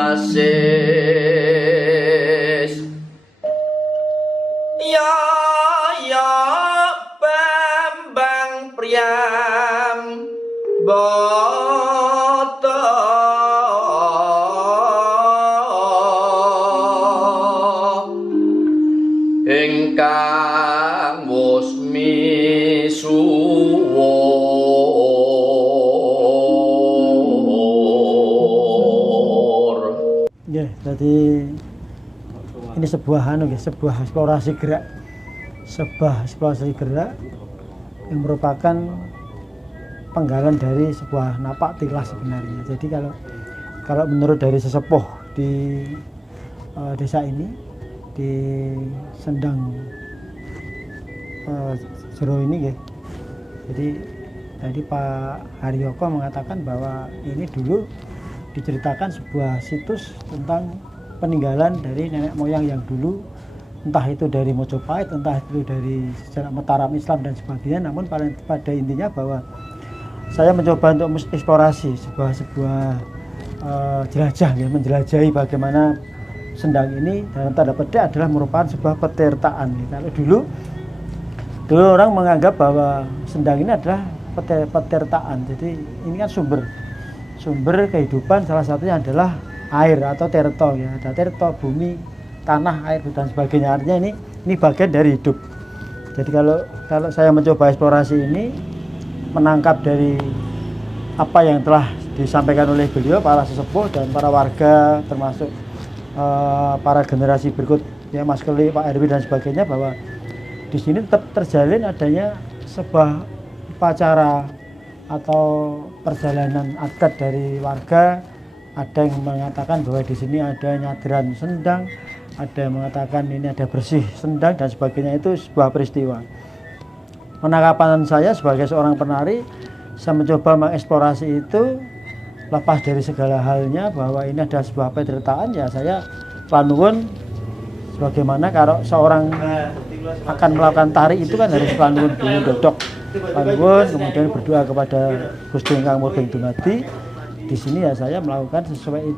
basis ya ya Bambang Priam boto ingkang wus misuwur. Nggih, jadi ini sebuah sebuah eksplorasi gerak. Sebuah eksplorasi gerak yang merupakan penggalan dari sebuah napak tilas sebenarnya. Jadi kalau menurut dari sesepuh di desa ini, di Sendang Jero ini ya. Jadi tadi Pak Haryoko mengatakan bahwa ini dulu diceritakan sebuah situs tentang peninggalan dari nenek moyang yang dulu, entah itu dari Mojopahit, entah itu dari sejarah Mataram Islam dan sebagainya. Namun pada intinya bahwa saya mencoba untuk mengeksplorasi sebuah jelajah, ya, menjelajahi bagaimana Sendang ini dalam tanda petik adalah merupakan sebuah petirtaan. Kalau dulu orang menganggap bahwa Sendang ini adalah petirtaan. Jadi ini kan sumber kehidupan, salah satunya adalah air atau terto, ya. Ada terto, bumi, tanah, air dan sebagainya. Artinya ini bagian dari hidup. Jadi kalau saya mencoba eksplorasi ini, menangkap dari apa yang telah disampaikan oleh beliau, para sesepuh dan para warga, termasuk para generasi berikut, ya, Mas Keli, Pak RW dan sebagainya, bahwa di sini tetap terjalin adanya sebuah upacara atau perjalanan adat dari warga. Ada yang mengatakan bahwa di sini ada nyadran Sendang, ada yang mengatakan ini ada bersih Sendang dan sebagainya. Itu sebuah peristiwa. Penangkapan saya sebagai seorang penari, saya mencoba mengeksplorasi itu lepas dari segala halnya bahwa ini ada sebuah petirtaan. Ya saya panuwun, sebagaimana kalau seorang akan melakukan tari itu kan harus panuwun dulu, dodok panuwun, kemudian berdoa kepada Gusti Ingkang Murbeng Dumadi. Di sini ya saya melakukan sesuai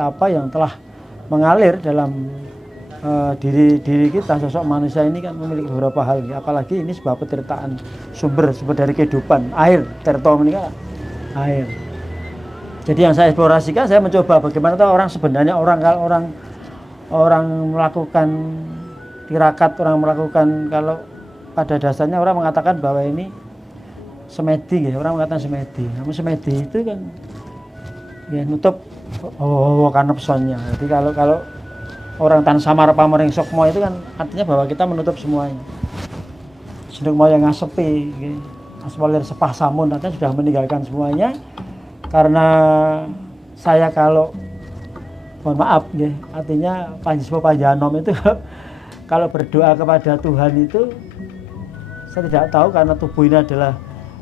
apa yang telah mengalir dalam diri kita. Sosok manusia ini kan memiliki beberapa hal, ya. Apalagi ini sebuah petirtaan, sumber dari kehidupan, air, terto ini kan air. Jadi yang saya eksplorasikan, saya mencoba bagaimana orang sebenarnya orang melakukan tirakat, orang melakukan, kalau pada dasarnya orang mengatakan bahwa ini semedi, ya, orang mengatakan semedi. Namun semedi itu kan ya nutup karena pesonnya. Jadi kalau orang tan samar pamering sukma itu kan artinya bahwa kita menutup semuanya. Sedang mau yang ngasepi, aswalir sepah samun, artinya sudah meninggalkan semuanya. Karena saya kalau mohon maaf, ya, artinya panjiswa panjanom itu kalau berdoa kepada Tuhan itu, saya tidak tahu karena tubuh ini adalah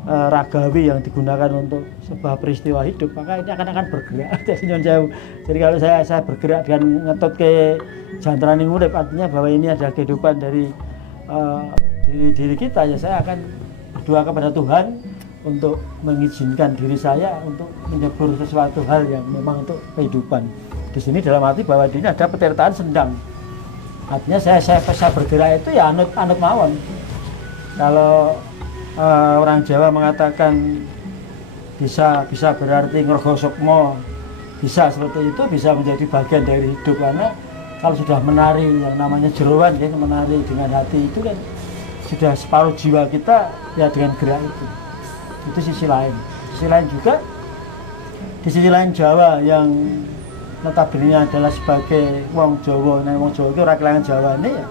ragawi yang digunakan untuk sebuah peristiwa hidup, maka ini akan bergerak. Jadi kalau saya bergerak dengan ngetut ke jantrani urip, artinya bahwa ini ada kehidupan dari diri kita, ya saya akan berdoa kepada Tuhan untuk mengizinkan diri saya untuk menyebur sesuatu hal yang memang untuk kehidupan. Di sini dalam arti bahwa ini ada petirtaan Sendang. Artinya saya bergerak itu ya anut mawon. Kalau orang Jawa mengatakan bisa berarti ngergo sukma, bisa seperti itu, bisa menjadi bagian dari hidup. Karena kalau sudah menari yang namanya jeroan, ya, menari dengan hati itu kan sudah separuh jiwa kita ya dengan gerak itu. Itu sisi lain. Sisi lain juga, di sisi lain Jawa yang notabene adalah sebagai wong Jawa, wong Jawa itu orang kelangan Jawa ini, ya,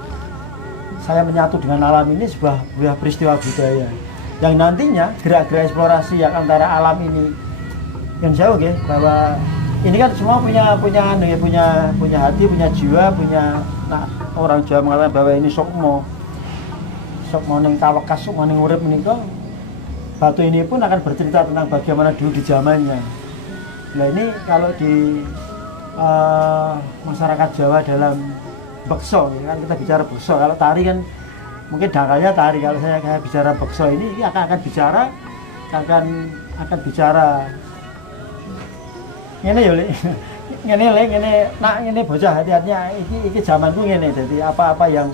saya menyatu dengan alam ini sebuah peristiwa budaya yang nantinya gerak-gerak eksplorasi yang antara alam ini yang jauh, ya, bahwa ini kan semua punya hati, punya jiwa, orang Jawa mengatakan bahwa ini sukma ning kawekas, sukma ning urip menika. Batu ini pun akan bercerita tentang bagaimana dulu di zamannya. Nah ini kalau di masyarakat Jawa dalam bekso, ya kan kita bicara bekso. Kalau tari kan mungkin dangkalnya tari. Kalau saya bicara bekso ini akan bicara ini ya, ngene bocah hati-hatinya iki zamanku ngene. Jadi apa-apa yang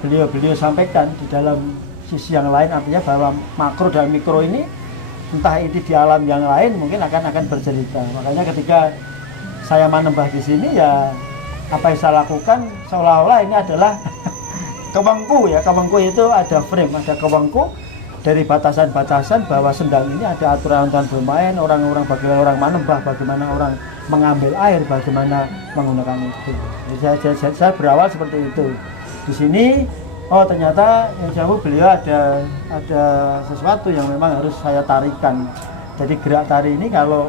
beliau sampaikan di dalam sisi yang lain, artinya bahwa makro dan mikro ini entah itu di alam yang lain mungkin akan bercerita. Makanya ketika saya menembah di sini, ya apa yang saya lakukan seolah-olah ini adalah kewengku ya. Kewengku itu ada frame, ada kewengku dari batasan-batasan bahwa Sendang ini ada aturan-aturan bermain, orang-orang bagaimana orang menembah, bagaimana orang mengambil air, bagaimana menggunakan itu. Jadi saya berawal seperti itu. Di sini, oh ternyata yang jauh beliau ada sesuatu yang memang harus saya tarikan. Jadi gerak tari ini kalau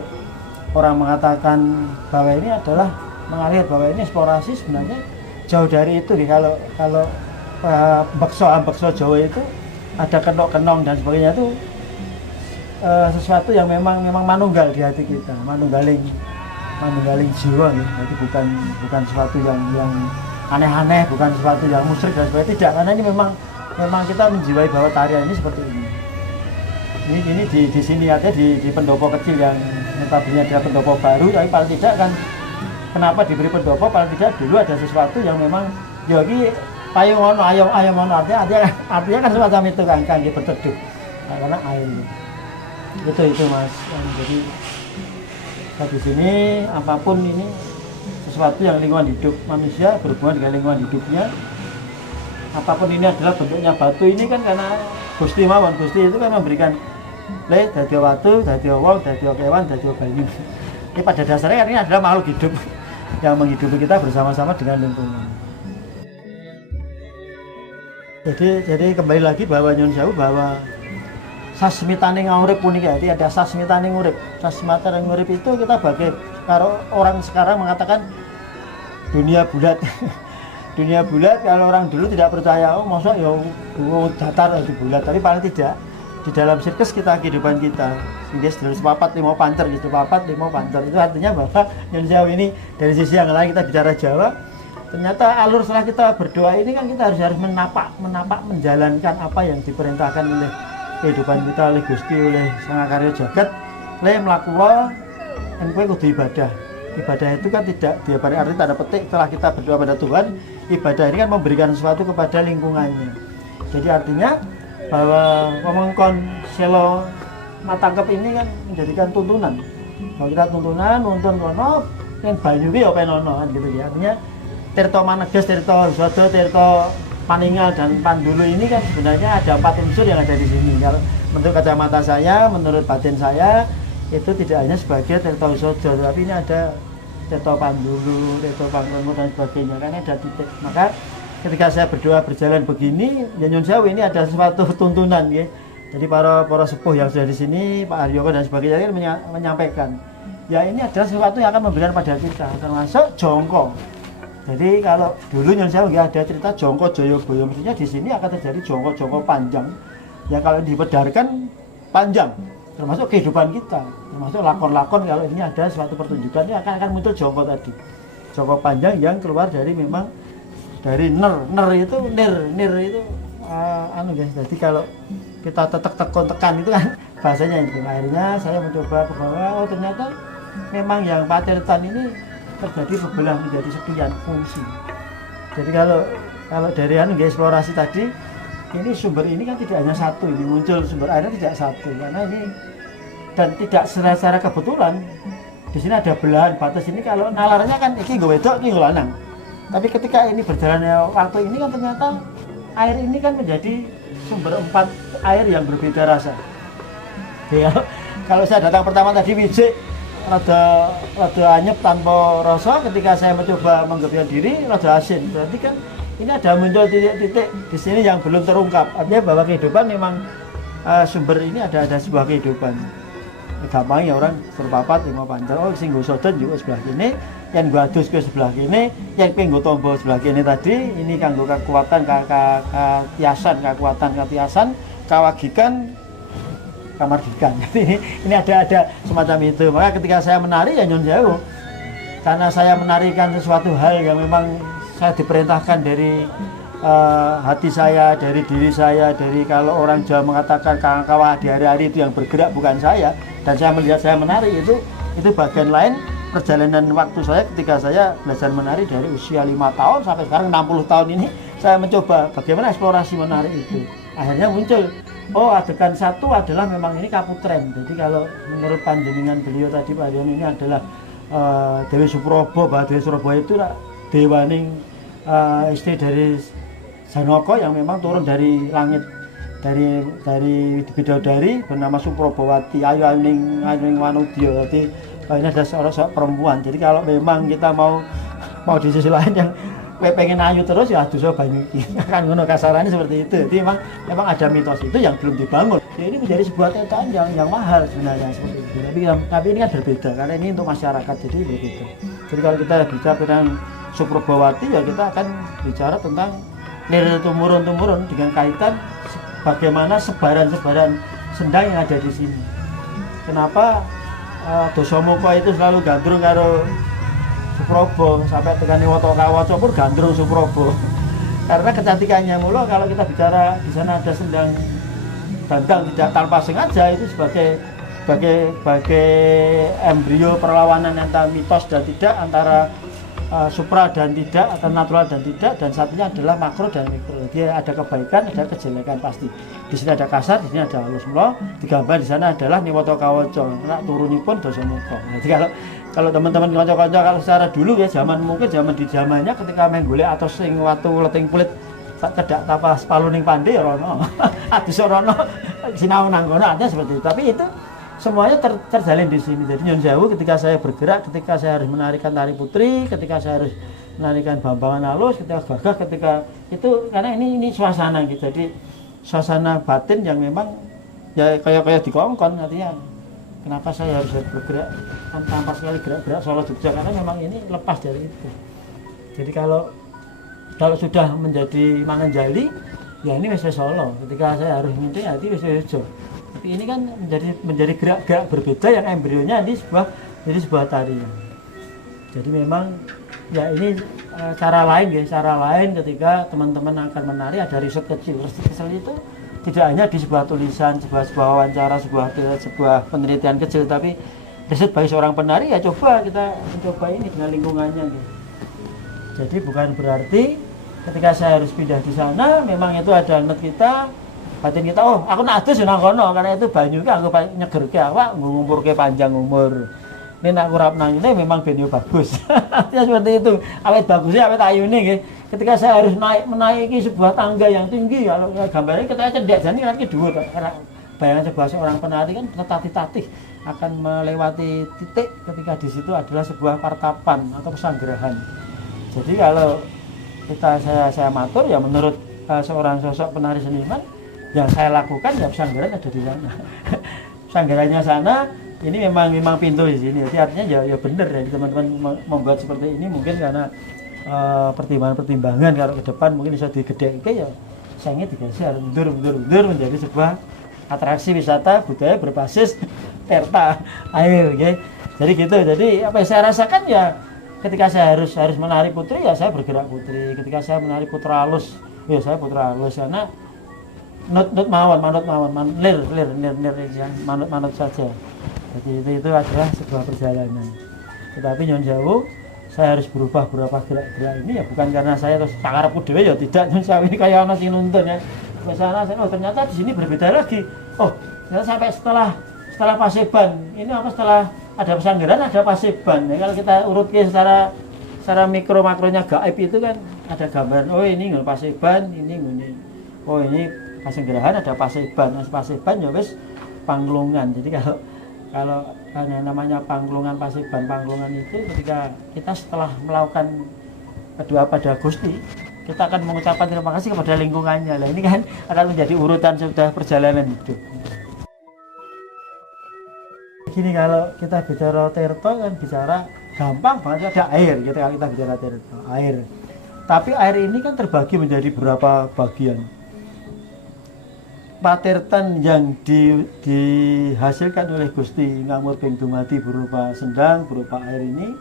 orang mengatakan bahwa ini adalah mengalir, bahwa ini eksplorasi, sebenarnya jauh dari itu. Kalau bekso Jawa itu ada kenok-kenong dan sebagainya, itu sesuatu yang memang manunggal di hati kita, manunggaling jiwa nih. Jadi bukan sesuatu yang aneh-aneh, bukan sesuatu yang musyrik dan sebagainya, tidak, karena ini memang kita menjiwai bahwa tarian ini seperti ini. Ini di sini ada di pendopo kecil yang notabene adalah pendopo baru, tapi paling tidak kan kenapa diberi pendopo, paling tidak dulu ada sesuatu yang memang yogi payung ono ayam ono, artinya kan semacam itu kan berteduh karena air itu Mas. Jadi di sini apapun ini sesuatu yang lingkungan hidup manusia berhubungan dengan lingkungan hidupnya, apapun ini adalah bentuknya batu ini kan karena Gusti mawon. Gusti itu kan memberikan dadi watu, dadi wong, dadi kewan, dadi banyu. Ini pada dasarnya ini adalah makhluk hidup yang menghidupi kita bersama-sama dengan lingkungan. Jadi kembali lagi bahwa Nyun Sewu, bahwa sasmitane ngurip punika, jadi ada sasmitane ngurip. Sasmitane ngurip itu kita bagi, kalau orang sekarang mengatakan dunia bulat. Dunia bulat, kalau orang dulu tidak percaya, oh masa ya datar itu bulat, tapi paling tidak di dalam sirkus kita, kehidupan kita, sehingga dari sepapat lima pancer gitu, papat lima pancer, itu artinya bahwa Nyun Sewu ini dari sisi yang lain, kita bicara Jawa, ternyata alur setelah kita berdoa ini kan kita harus menapak menjalankan apa yang diperintahkan oleh kehidupan kita, oleh Gusti, oleh Sang Karya Jagat, oleh melakukan dan kudu ibadah. Ibadah itu kan tidak diabari arti tanda petik setelah kita berdoa pada Tuhan. Ibadah ini kan memberikan sesuatu kepada lingkungannya. Jadi artinya bahwa pemengkon selo matangkep ini kan menjadikan tuntunan. Kalau kita tuntunan, nuntun kono, yang banyu ki ya penono kan gitu ya. Artinya Tirto Maneges, Tirto Sodo, Tirto Paninggal dan Pandulu ini kan sebenarnya ada 4 unsur yang ada di sini. Kalau menurut kacamata saya, menurut batin saya, itu tidak hanya sebagai Tirto Sodo, tapi ini ada Tirto Pandulu, Tirto Pangrengo dan sebagainya, kan ada titik. Maka ketika saya berdoa berjalan begini, ya Nyun Sewu ini ada sesuatu tuntunan ya. Jadi para sepuh yang sudah di sini, Pak Haryoko dan sebagainya kan menyampaikan, ya ini adalah sesuatu yang akan memberikan pada kita, termasuk jongko. Jadi kalau dulu Nyun Sewu nggak ada cerita jongko Joyoboyo, mestinya di sini akan terjadi jongko panjang. Ya kalau dibedarkan panjang, termasuk kehidupan kita, termasuk lakon-lakon. Kalau ini ada suatu pertunjukan, ini akan muncul jongko tadi, jongko panjang yang keluar dari memang dari ner itu nir itu guys. Jadi kalau kita tekan itu kan bahasanya itu. Akhirnya saya mencoba ke bawah, oh ternyata memang yang patirtan ini terjadi berbelah menjadi sekian fungsi. Jadi kalau dari eksplorasi tadi, ini sumber ini kan tidak hanya satu, ini muncul sumber airnya tidak satu, karena ini dan tidak secara kebetulan. Di sini ada belahan batas ini, kalau nalarnya kan iki nggo wedok, iki nggo lanang. Tapi ketika ini berjalannya waktu ini kan ternyata air ini kan menjadi sumber 4 air yang berbeda rasa. Ya, kalau saya datang pertama tadi wijik rada anyep tanpa rasa, ketika saya mencoba menggebyar diri rada asin. Berarti kan ini ada muncul titik-titik di sini yang belum terungkap. Artinya bahwa kehidupan memang sumber ini ada sebuah kehidupan. Gampang ya orang berpapat lima pancer, oh sing nggo sodot juga sebelah kene, yang nggo adus ke sebelah kene, yang nggo tombo sebelah kene tadi, ini kanggo kekuatan katiasan, kawagikan, kamargikan. Jadi ini ada semacam itu. Maka ketika saya menari ya Nyun Sewu, karena saya menarikan sesuatu hal yang memang saya diperintahkan dari hati saya, dari diri saya, dari kalau orang Jawa mengatakan kawan-kawan di hari-hari itu yang bergerak bukan saya, dan saya melihat saya menari itu bagian lain perjalanan waktu saya ketika saya belajar menari dari usia 5 tahun sampai sekarang 60 tahun ini, saya mencoba bagaimana eksplorasi menari itu. Akhirnya muncul, oh adegan satu adalah memang ini Kaputren. Jadi kalau menurut panjenengan beliau tadi Pak Yon ini adalah Dewi Suprobo, Mbah Dewi Surabaya itu dewaning istri dari Janaka yang memang turun dari langit, dari bidadari bernama Suprobowati, ayu aning wanudya. Jadi ini ada seorang perempuan. Jadi kalau memang kita mau di sisi lain yang pengen ayu terus ya dosa banyu iki. Kan ngono kasarannya seperti itu. Jadi memang ada mitos itu yang belum dibangun. Jadi ini menjadi sebuah tetaan yang mahal sebenarnya seperti itu. Tapi ini kan berbeda karena ini untuk masyarakat jadi berbeda. Jadi kalau kita bicara tentang Suprobowati ya kita akan bicara tentang nilai tumurun dengan kaitan bagaimana sebaran-sebaran sendang yang ada di sini. Kenapa Dasamuka itu selalu gandrung karo Suprobo sampai tekan Niwata Kawaca pun gandrung Suprobo. Karena kecantikannya mulu kalau kita bicara di sana ada sendang dandang tidak tanpa sengaja itu sebagai embrio perlawanan antara mitos dan tidak, antara supra dan tidak, atau natural dan tidak, dan satunya adalah makro dan mikro. Dia ada kebaikan, ada kejelekan pasti. Di sini ada kasar, di sini ada halus. Mula digambar di sana adalah Niwata Kawaca, nak turunipun Dasamuka. Jadi kalau teman-teman kanca-kanca kalau secara dulu ya mungkin zaman di zamannya ketika main golek atos sing watu leting kulit kedak tapas paluning pandhe ya rono. Adus rono sinau nang kono artinya seperti itu. Tapi itu semuanya terjalin di sini. Jadi nyun sewu ketika saya bergerak, ketika saya harus menarikan tari putri, ketika saya harus menarikan bambangan halus, ketika gagah, ketika itu karena ini suasana gitu. Jadi suasana batin yang memang ya kayak dikongkon artinya. Kenapa saya harus bergerak tanpa sekali gerak-gerak Solo Jogja, karena memang ini lepas dari itu. Jadi kalau sudah menjadi Manganjali ya ini wis Solo. Ketika saya harus nginti ya itu wis Jogja. Tapi ini kan menjadi gerak-gerak berbeda yang embrionya di sebuah tarian. Jadi memang ya ini cara lain ketika teman-teman akan menari ada riset kecil. Riset kecil itu tidak hanya di sebuah tulisan, sebuah wawancara, sebuah penelitian kecil, tapi riset bagi seorang penari ya coba kita mencoba ini dengan lingkungannya gitu. Jadi bukan berarti ketika saya harus pindah di sana memang itu ada net kita, batin kita, oh aku nak adus nang kono karena itu banyu ki aku nyegerke awak ngumpurke panjang umur. Ini nak kurap nang ini memang benyo bagus. Ya seperti itu. Awet bagusnya awet ayune nggih. Ketika saya harus menaiki sebuah tangga yang tinggi, kalau gambarnya kita cendek jane kan dhuwur karena bayangan seorang penari kan tertatih-tatih akan melewati titik ketika di situ adalah sebuah partapan atau pesanggerahan. Jadi kalau saya matur ya menurut seorang sosok penari seniman yang saya lakukan ya pesanggerahan ada di sana. Pesanggerahnya sana ini memang pintu di sini. Jadi artinya ya benar ya teman-teman membuat seperti ini mungkin karena pertimbangan kalau ke depan mungkin bisa digedheke ya sayangnya dikasih harus mundur menjadi sebuah atraksi wisata budaya berbasis terta air okay. Jadi gitu. Jadi apa yang saya rasakan ya ketika saya harus menari putri ya saya bergerak putri, ketika saya menari putra halus ya saya putra halus karena manut mawon lir manut saja. Jadi itu adalah sebuah perjalanan. Tetapi nyun sewu saya harus berubah gerak-gerak ini ya bukan karena saya terus sakarepku dhewe ya tidak. Nyun sewu ini kayak ana sing nuntun ya. Ke sana ternyata di sini berbeda lagi. Oh, ternyata sampai setelah Paseban. Ini apa setelah ada pesanggeran ada Paseban. Ya, kalau kita urutke secara mikro makronya gaib itu kan ada gambaran. Oh, ini nggon Paseban, ini ngene. Oh, ini Pasenggerahan ada Paseban. Nah, Paseban ya wis Panglungan. Jadi kalau namanya Panglungan Paseban, Panglungan itu ketika kita setelah melakukan kedua pada Gusti, kita akan mengucapkan terima kasih kepada lingkungannya. Nah, ini kan akan menjadi urutan sudah perjalanan hidup. Gini kalau kita bicara Tirta kan bicara gampang banget ada air, gitu kalau kita bicara Tirta, air. Tapi air ini kan terbagi menjadi beberapa bagian. Patirtan yang dihasilkan oleh Gusti Ngamur Ping Dumadi berupa sendang, berupa air ini,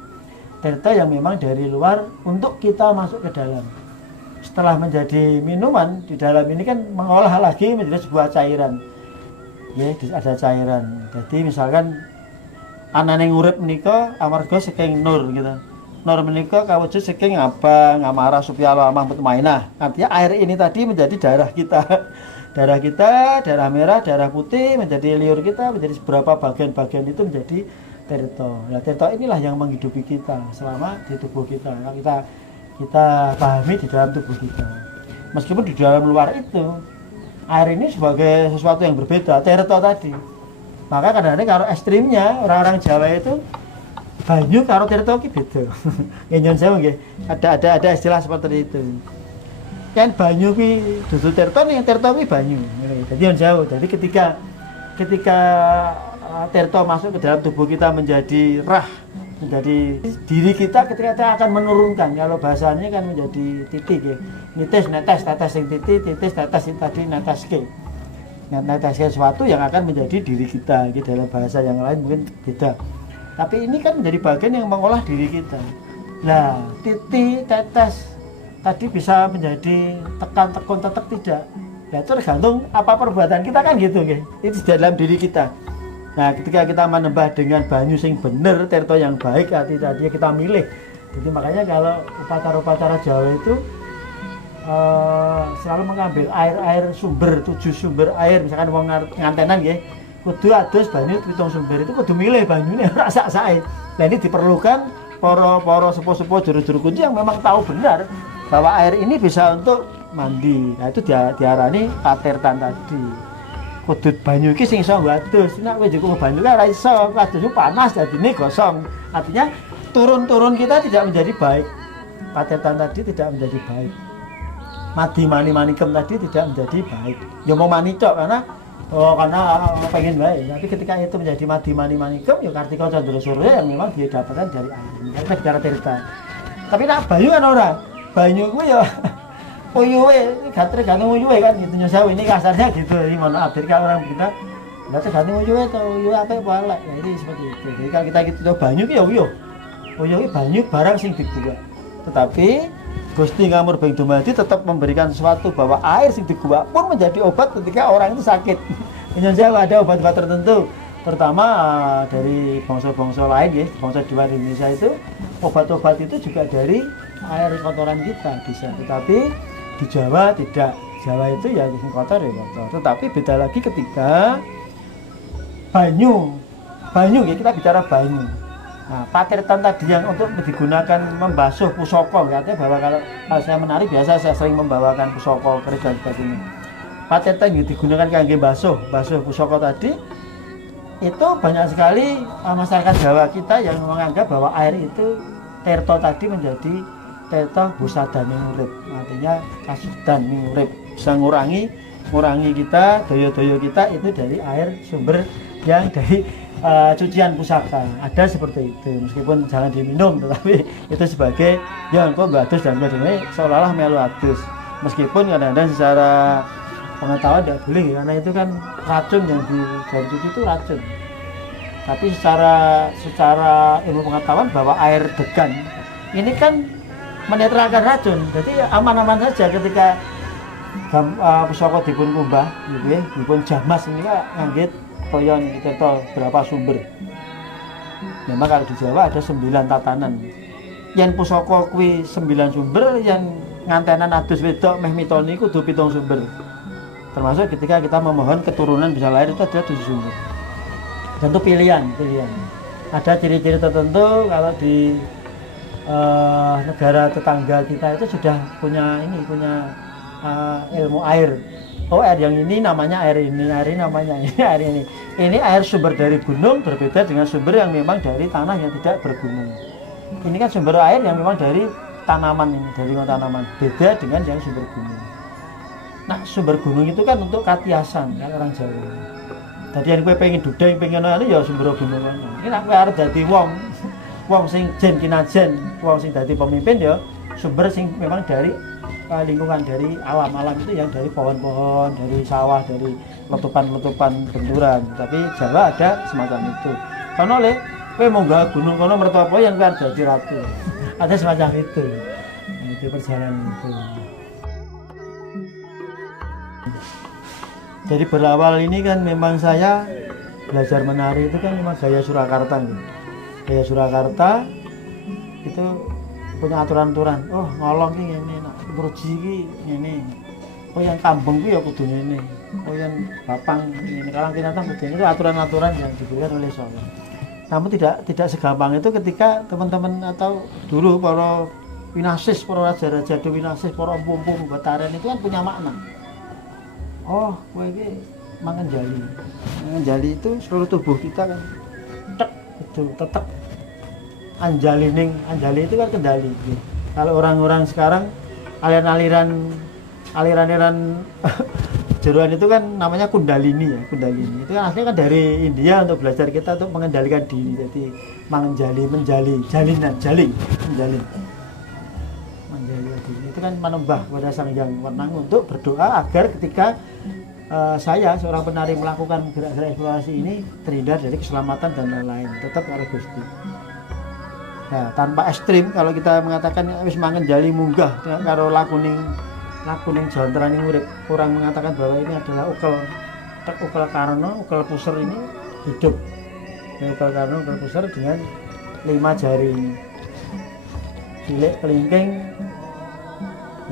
tirta yang memang dari luar untuk kita masuk ke dalam. Setelah menjadi minuman, di dalam ini kan mengolah lagi menjadi sebuah cairan. Ya, ada cairan. Jadi misalkan anane urip menika amarga saking nur gitu. Nur menika kawujud saking abang, amarah, supyala, amah, mutmainah. Artinya air ini tadi menjadi darah kita. Darah kita, darah merah, darah putih menjadi liur kita, menjadi beberapa bagian-bagian itu menjadi tirta. Nah, tirta inilah yang menghidupi kita selama di tubuh kita. Kita pahami di dalam tubuh kita. Meskipun di dalam luar itu air ini sebagai sesuatu yang berbeda, tirta tadi. Maka kadang-kadang kalau ekstrimnya orang-orang Jawa itu banyu karo tirta ki beda. Nggih Jawa nggih. Ada istilah seperti itu. Kan banyu ki dudu tirta ning tirta ki banyu. Jadi yang jauh. Jadi ketika tirta masuk ke dalam tubuh kita menjadi rah, menjadi diri kita, ketika kita akan menurunkan. Kalau bahasanya kan menjadi titik ya. Nitis, netes, tetes sing titik, titis, tetes sing tadi neteske. Neteske sesuatu yang akan menjadi diri kita. Gitu, dalam bahasa yang lain mungkin beda. Tapi ini kan menjadi bagian yang mengolah diri kita. Nah, titik, tetes tadi bisa menjadi tekan, tekun, tetek tidak. Nah, itu tergantung apa perbuatan kita kan gitu nggih. Itu di dalam diri kita. Nah, ketika kita menembah dengan banyu sing bener, tirta yang baik, hati tadi kita milih. Jadi makanya kalau upacara-upacara Jawa itu selalu mengambil air sumber, 7 sumber air, misalkan wong ngantenan nggih, kudu adus banyu 7 sumber itu kudu milih banyune ora sak-sake. Nah, ini diperlukan para sepuh-sepuh juru-juru kunci yang memang tahu benar bahwa air ini bisa untuk mandi. Nah, itu diarani patirtan tadi. Kudu banyu iki sing iso adus. Nek kowe njuk banyu kan ora iso, adus panas dadine gosong. Artinya turun-turun kita tidak menjadi baik. Patirtan tadi tidak menjadi baik. Madi mani-manikem tadi tidak menjadi baik. Ya mau mani tok karena pengen baik. Tapi ketika itu menjadi madi mani-manikem ya Kartika Candra Surya yang memang dia dapatkan dari air. Kita bicara tirta. Tapi nak banyu kan ora. Banyu kuwi ya uyuhe tergantung uyuhe kan gitu nyosawi ini kasarnya gitu. Ini mohon maaf kalau orang kita enggak tergantung uyuhe atau uyuh apa elek. Ya ini seperti itu. Jadi kalau kita gitu banyu ki ya uyuh. Uyuh ki banyu barang sing dibuat. Tetapi Gusti Ngamur Beng Dumadi tetap memberikan sesuatu bahwa air sing diguak pun menjadi obat ketika orang itu sakit. Indonesia ada obat-obat tertentu, terutama dari bangsa-bangsa lain ya, bangsa di luar Indonesia itu obat-obat itu juga dari air kotoran kita bisa. Tetapi di Jawa tidak. Jawa itu ya yang kotor ya kotor. Tetapi beda lagi ketika banyu ya kita bicara banyu. Nah, patirtan tadi yang untuk digunakan membasuh pusaka, artinya bahwa kalau saya menari biasa saya sering membawakan pusaka keris dan sebagainya. Patirtan yang digunakan kangge basuh pusaka tadi itu banyak sekali masyarakat Jawa kita yang menganggap bahwa air itu tirta tadi menjadi tirta busadane urip. Artinya kasudan urip, bisa ngurangi kita, daya-daya kita itu dari air sumber yang dari cucian pusaka. Ada seperti itu, meskipun jangan diminum, tetapi itu sebagai yang kok adus dan sebagainya seolah-olah melu adus. Meskipun kadang-kadang secara pengetahuan tidak boleh, karena itu kan racun yang dari cuci itu racun. Tapi secara ilmu pengetahuan bahwa air degan ini kan menetralkan racun, jadi aman-aman saja ketika pusaka dipun kumbah, gitu ya, dipun jamas ini kan nganggit toyon kita berapa sumber. Memang kalau di Jawa ada 9 tatanan. Yang pusaka kuwi 9 sumber, yang ngantenan adus wedok meh mitoni kudu 7 sumber. Termasuk ketika kita memohon keturunan bisa lahir itu ada 7 sumber. Tentu pilihan. Ada ciri-ciri tertentu kalau di negara tetangga kita itu sudah punya ilmu air. Oh, air yang ini namanya air ini namanya ini air ini. Ini air sumber dari gunung berbeda dengan sumber yang memang dari tanah yang tidak bergunung. Ini kan sumber air yang memang dari tanaman ini, dari tanaman. Beda dengan yang sumber gunung. Nah, sumber gunung itu kan untuk katiasan kan orang Jawa. Tadi yang gue pengen dudeng, pengen anu ya sumber gunung. Ini aku harus dadi wong sing jen kinajen, wong sing dadi pemimpin ya sumber sing memang dari lingkungan, dari alam itu yang dari pohon-pohon, dari sawah, dari letupan-letupan benturan. Tapi Jawa ada semacam itu. Karena oleh kowe munggah gunung kono mertopo yang kan jadi ratu. Ada semacam itu. Nah, itu perjalanan itu. Jadi berawal ini kan memang saya belajar menari itu kan memang gaya Surakarta gitu. Gaya Surakarta itu punya aturan-aturan. Oh, ngolong ki ngene, nak mruji ki ngene. Oh, yang kambeng ki ya kudu ngene. Oh, yang bapang ngene, kalang kinatang kudu ngene. Itu aturan-aturan yang diberikan oleh Solo. Namun tidak segampang itu ketika teman-teman atau dulu para winasis, para raja-raja do winasis, para empu-empu membuat tarian itu kan punya makna. Oh, kowe iki mangenjali. Mangenjali itu seluruh tubuh kita kan tek itu tetek. Anjali itu kan kendali. Kalau orang-orang sekarang aliran-aliran jeroan itu kan namanya kundalini ya, kundalini. Itu kan aslinya kan dari India untuk belajar kita untuk mengendalikan diri. Jadi menjali, jalinan, menjalin. Menjali diri. Itu kan menembah kepada Sang Hyang Wenang untuk berdoa agar ketika saya seorang penari melakukan gerak-gerak eksplorasi ini terhindar dari keselamatan dan lain-lain. Tetap karo Gusti. Nah, tanpa ekstrim kalau kita mengatakan wis mangenjali munggah karo lakuning jantraning urip, orang mengatakan bahwa ini adalah ukel karena ukel pusar ini hidup. Ukel karena ukel pusar dengan 5 jari ini. Cilik kelingking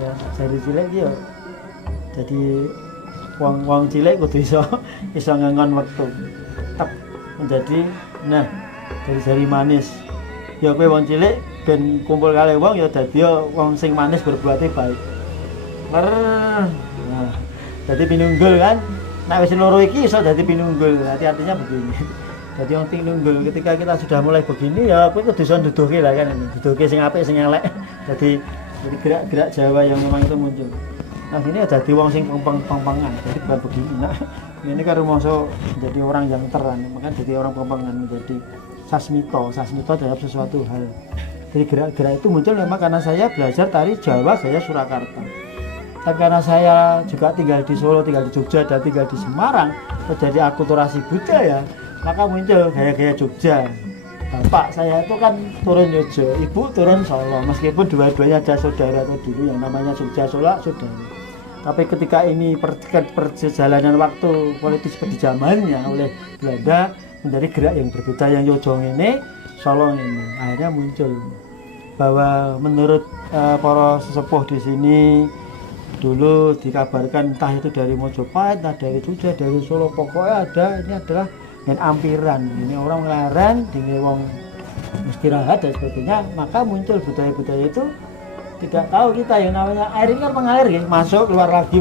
ya, jari cilik ya. Jadi wong cilik kudu iso ngengon wektu. Tep menjadi dari jari manis. Ya kowe wong cilik ben kumpul kali wong ya dadi wong sing manis berbuat baik. Nah, jadi pinunggul kan. Nek wis loro iki iso dadi pinunggul. Artinya begini. Jadi wong pinunggul ketika kita sudah mulai begini ya kowe kudu iso nduduhke lah kan. Nduduhke sing apik sing elek. Jadi gerak-gerak Jawa yang memang itu muncul. Nah, ini ya jadi wong sing pengpengan. Jadi bukan begini. Nah, ini kan rumangsa jadi orang yang terang, maka jadi orang pengpengan menjadi sasmito dalam sesuatu hal. Jadi gerak-gerak itu muncul memang karena saya belajar tari Jawa gaya Surakarta. Dan karena saya juga tinggal di Solo, tinggal di Jogja, dan tinggal di Semarang, menjadi akulturasi budaya, maka muncul gaya-gaya Jogja. Bapak saya itu kan turun Jogja, ibu turun Solo, meskipun dua-duanya ada saudara atau dulu yang namanya Jogja Solo saudara. Tapi ketika ini perjalanan waktu politis seperti zamannya oleh Belanda menjadi gerak yang berbeda, yang Yojong ini, Solo ini, akhirnya muncul bahwa menurut para sesepuh di sini dulu dikabarkan entah itu dari Mojopahit, entah dari Jogja, dari Solo, pokoknya ini adalah dengan ampiran, ini orang ngelaran, ini wong istirahat dan sebagainya, maka muncul budaya-budaya itu. Tidak tahu kita yang namanya air ini kan mengalir ya, masuk keluar lagi,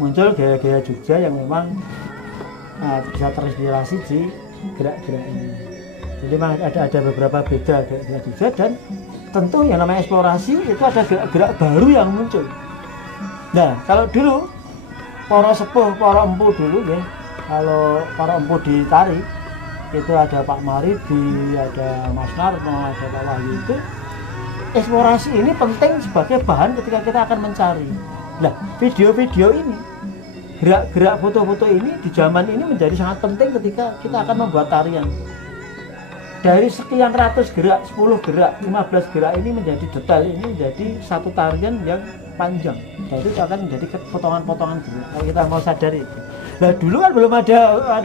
muncul gaya-gaya Jogja yang memang bisa terinspirasi di gerak-gerak ini. Jadi memang ada beberapa beda gaya Jogja, dan tentu yang namanya eksplorasi itu ada gerak-gerak baru yang muncul. Nah, kalau dulu para sepuh, para empu dulu ya, kalau para empu di tari itu ada Pak Maridi, ada Mas Narno, ada Pak Wahyu itu. Eksplorasi ini penting sebagai bahan ketika kita akan mencari. Nah, video-video ini, gerak-gerak foto-foto ini di zaman ini menjadi sangat penting ketika kita akan membuat tarian. Dari sekian ratus gerak, 10 gerak, 15 gerak ini menjadi detail, ini menjadi satu tarian yang panjang. Dan itu akan menjadi potongan-potongan gerak. Kalau kita mau sadari itu. Nah, dulu kan belum ada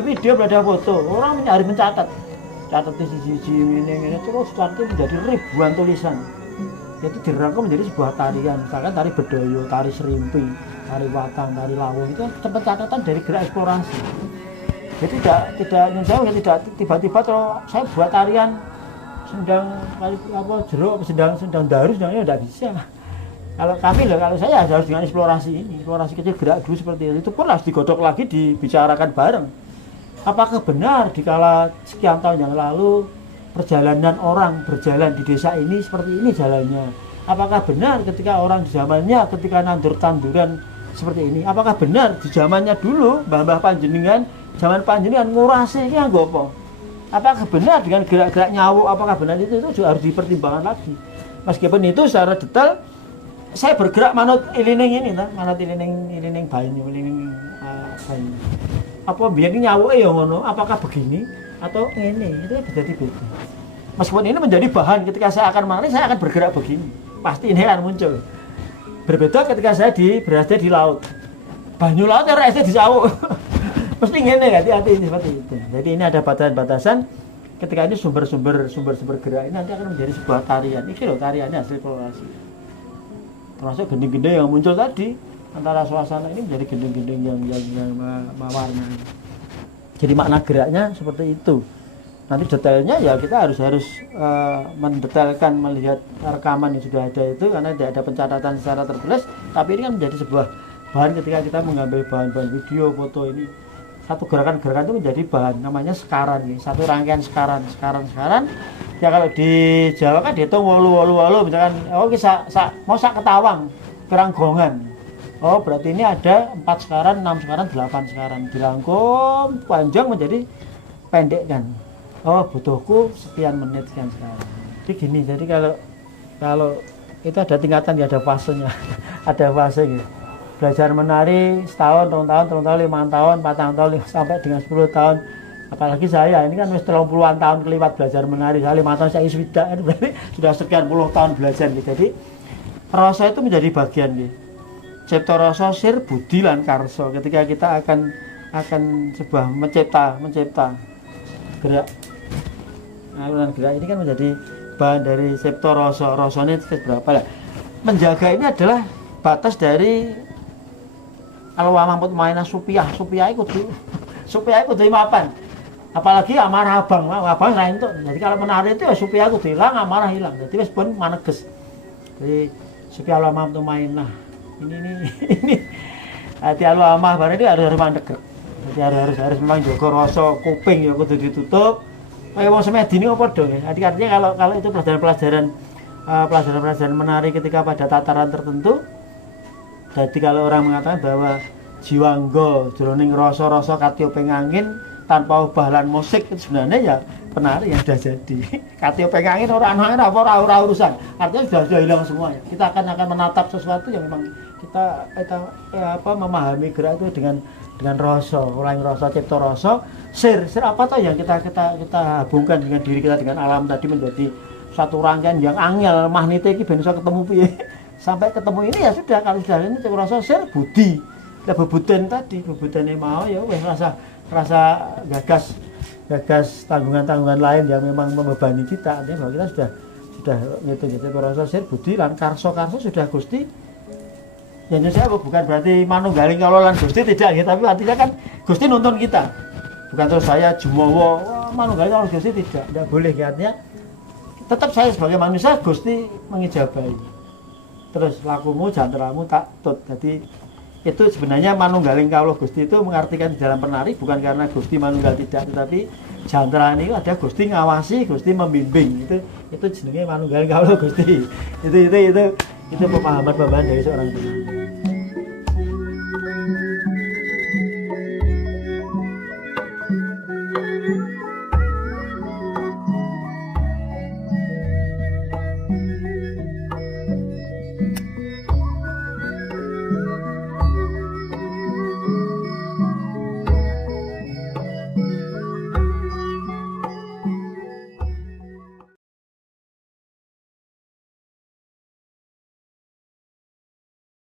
video, belum ada foto. Orang harus mencatat. Catat di sisi ini, terus catat menjadi ribuan tulisan. Itu dirangkum menjadi sebuah tarian, misalkan tari bedoyo, tari serimpi, tari watang, tari lawung, itu kan catatan dari gerak eksplorasi. Jadi tidak tiba-tiba kalau saya buat tarian sendang jeruk, sendang daru, sendangnya tidak bisa. Kalau saya harus dengan eksplorasi ini, eksplorasi kecil gerak dulu seperti itu pun harus digodok lagi, dibicarakan bareng. Apakah benar dikala sekian tahun yang lalu perjalanan orang berjalan di desa ini seperti ini jalannya? Apakah benar ketika orang di zamannya ketika nandur tanduran seperti ini? Apakah benar di zamannya dulu mbah-mbah panjenengan, zaman panjenengan ngurasi ini nganggo apa? Apakah benar dengan gerak-gerak nyawuk? Apakah benar itu juga harus dipertimbangkan lagi? Meskipun itu secara detail saya bergerak manut ilining ini, manut ilining banyu, ilining banyu. Apa biar nyawuk ya ngono? Apakah begini? Atau ini itu jadi beda. Meskipun ini menjadi bahan ketika saya akan menari, saya akan bergerak begini, pasti ini akan muncul. Berbeda ketika saya berada di laut, banyu laut ya rasanya disawuk. Mesti ngene, hati-hati seperti itu. Jadi ini ada batasan-batasan. Ketika ini sumber-sumber gerak ini nanti akan menjadi sebuah tarian. Ini loh tariannya hasil eksplorasi. Termasuk gending-gending yang muncul tadi, antara suasana ini menjadi gending-gending yang mewarnai. Jadi makna geraknya seperti itu. Nanti detailnya ya kita harus mendetailkan, melihat rekaman yang sudah ada itu, karena tidak ada pencatatan secara tertulis. Tapi ini kan menjadi sebuah bahan ketika kita mengambil bahan-bahan video, foto ini. Satu gerakan-gerakan itu menjadi bahan, namanya sekaran. Satu rangkaian sekaran. Ya kalau di Jawa kan dihitung wolu, misalkan mau sak ketawang, keranggongan. Oh berarti ini ada 4 sekaran, 6 sekaran, 8 sekaran. Dirangkum panjang menjadi pendek kan. Oh butuhku sekian menit sekian sekaran. Jadi gini, jadi kalau itu ada tingkatan, ya ada fasenya. Ada fase gitu. Belajar menari setahun, 2 tahun, 3 tahun, 5 tahun, 4 tahun, sampai dengan 10 tahun. Apalagi saya, ini kan wis 30-an tahun keliwat belajar menari. Saya 5 tahun saya iswida, itu berarti sudah sekian puluh tahun belajar gitu. Jadi rasa itu menjadi bagian gitu. Cipta rasa sir budi lan karso. Ketika kita akan sebuah mencipta gerak. Aliran gerak ini kan menjadi bahan dari cipta rasa. Rasanya berapa lah? Menjaga ini adalah batas dari alwa mamut mainah supiah kudu mapan. Apalagi amarah abang lain tuh. Jadi kalau menari itu ya supiah kudu hilang, amarah hilang. Jadi wis pun maneges. Jadi supiah alwa mamut mainah. Ini hati alwa amah bareng itu harus mandek. Jadi harus memang jaga rasa kuping ya kudu ditutup. Kayak wong semedi ini apa dong ya. Jadi artinya kalau itu pelajaran menari ketika pada tataran tertentu. Jadi kalau orang mengatakan bahwa jiwangga jroning rasa-rasa katiuping angin tanpa obalan musik, itu sebenarnya ya penari yang sudah jadi. Katiuping angin ora urusan. Artinya sudah hilang semuanya. Kita akan menatap sesuatu yang memang kita memahami gerak itu dengan rasa, ulang rasa, cipta rasa, sir apa toh yang kita hubungkan dengan diri kita, dengan alam tadi menjadi satu rangkaian yang angel magnete iki ben iso ketemu piye. Sampai ketemu ini ya sudah, kalau sudah ini cipta rasa sir budi. Lah bebuten tadi, bebutane mau ya wis rasa gagas tanggungan-tanggungan lain yang memang membebani kita. Artinya bahwa kita sudah ngitung cipta rasa sir budi lan karso sudah Gusti. Ya saya bukan berarti manunggaling kalau lan Gusti tidak ya, tapi artinya kan Gusti nuntun kita. Bukan terus saya jumowo, manunggaling kalau Gusti tidak boleh ya, artinya tetap saya sebagai manusia Gusti mengijabahi. Terus lakumu jantramu tak tut. Jadi itu sebenarnya manunggaling kalau Gusti itu mengartikan di dalam penari bukan karena Gusti manunggal tidak, tetapi jantra ini ada Gusti ngawasi, Gusti membimbing. Itu jenenge manunggaling kalau Gusti. Itu pemahaman dari seorang penari.